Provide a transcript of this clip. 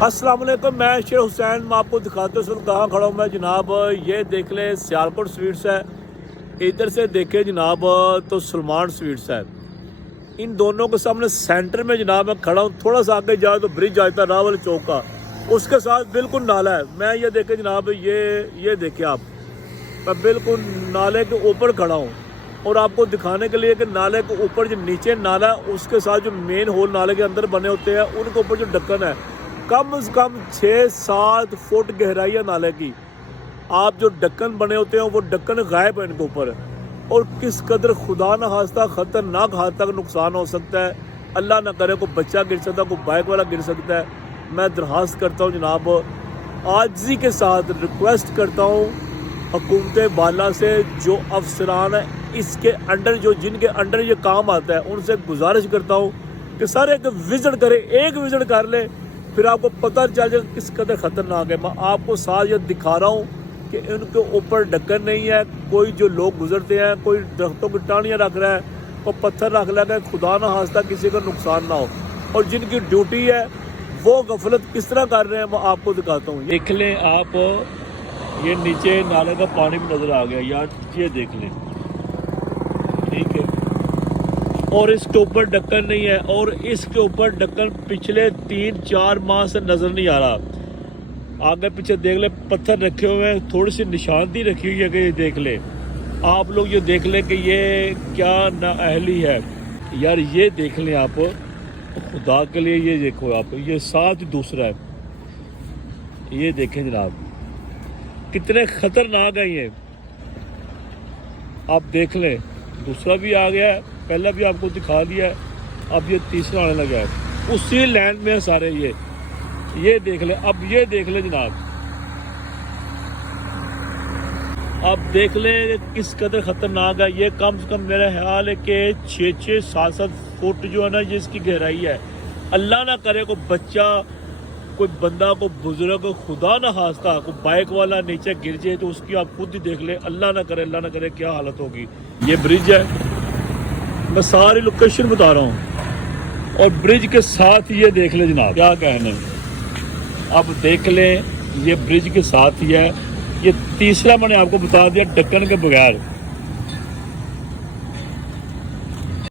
अस्सलाम वालेकुम, मैं शेर हुसैन। मैं आपको दिखाते हूँ सर कहाँ खड़ा हूँ मैं जनाब। ये देख लें सियालकोट स्वीट्स है, इधर से देखे जनाब तो सलमान स्वीट्स है। इन दोनों के सामने सेंटर में जनाब मैं खड़ा हूँ। थोड़ा सा आगे जाए तो ब्रिज आता है रावल चौक का, उसके साथ बिल्कुल नाला है। मैं ये देखे जनाब, ये देखिए आप, मैं बिल्कुल नाले के ऊपर खड़ा हूँ और आपको दिखाने के लिए कि नाले के ऊपर जो नीचे नाला है उसके साथ जो मेन होल नाले के अंदर बने होते हैं उनके ऊपर जो ढक्कन है, कम से कम 6-7 फुट गहराई है नाले की। आप जो ढक्कन बने होते हैं वो ढक्कन गायब है इनके ऊपर, और किस कदर खुदा न खास्ता खतरनाक हाथ तक नुकसान हो सकता है। अल्लाह ना करे कोई बच्चा गिर सकता है, कोई बाइक वाला गिर सकता है। मैं दरखास्त करता हूँ जनाब, आजिज़ी के साथ रिक्वेस्ट करता हूँ हुकूमत बाला से, जो अफसरान है इसके अंडर, जो जिनके अंडर ये काम आता है, उनसे गुजारिश करता हूँ कि सारे एक विजिट करें, एक विजिट कर ले, फिर आपको पता चल जाएगा किस कदर ख़तरनाक है। मैं आपको साथ ये दिखा रहा हूँ कि इनके ऊपर ढक्कन नहीं है। कोई जो लोग गुजरते हैं, कोई दरख्तों की टाहनियाँ रख रहा है, कोई पत्थर रख लगा है, खुदा ना खास्ता किसी का नुकसान ना हो। और जिनकी ड्यूटी है वो गफलत किस तरह कर रहे हैं मैं आपको दिखाता हूँ। देख लें आप, ये नीचे नाले का पानी भी नज़र आ गया यार, ये देख लें, ठीक है। और इसके ऊपर ढक्कन नहीं है, और इसके ऊपर ढक्कन पिछले 3-4 माह से नज़र नहीं आ रहा। आगे पीछे देख ले, पत्थर रखे हुए हैं, थोड़ी सी निशानदी रखी हुई है कि ये देख ले आप लोग, ये देख ले कि ये क्या नाअहली है यार। ये देख लें आप, खुदा के लिए ये देखो आप, ये साथ दूसरा है, ये देखें जनाब कितने ख़तरनाक है ये। आप देख लें, दूसरा भी आ गया है, पहला भी आपको दिखा दिया है, अब ये तीसरा आने लगा है। उसी लैंड में है सारे ये देख ले। अब ये देख ले जनाब, अब देख ले किस कदर ख़तरनाक है ये। कम से कम मेरा ख्याल है कि 6-7 फुट जो है ना, ये इसकी गहराई है। अल्लाह ना करे कोई बच्चा, कोई बंदा, कोई बुजुर्ग, खुदा ना खास्ता कोई बाइक वाला नीचे गिर जाए तो उसकी आप खुद ही देख ले। अल्लाह ना करे क्या हालत होगी। ये ब्रिज है, मैं सारी लोकेशन बता रहा हूँ, और ब्रिज के साथ ये देख ले जनाब, क्या कहने। अब देख ले, ये ब्रिज के साथ ही है। ये तीसरा मैंने आपको बता दिया ढक्कन के बगैर।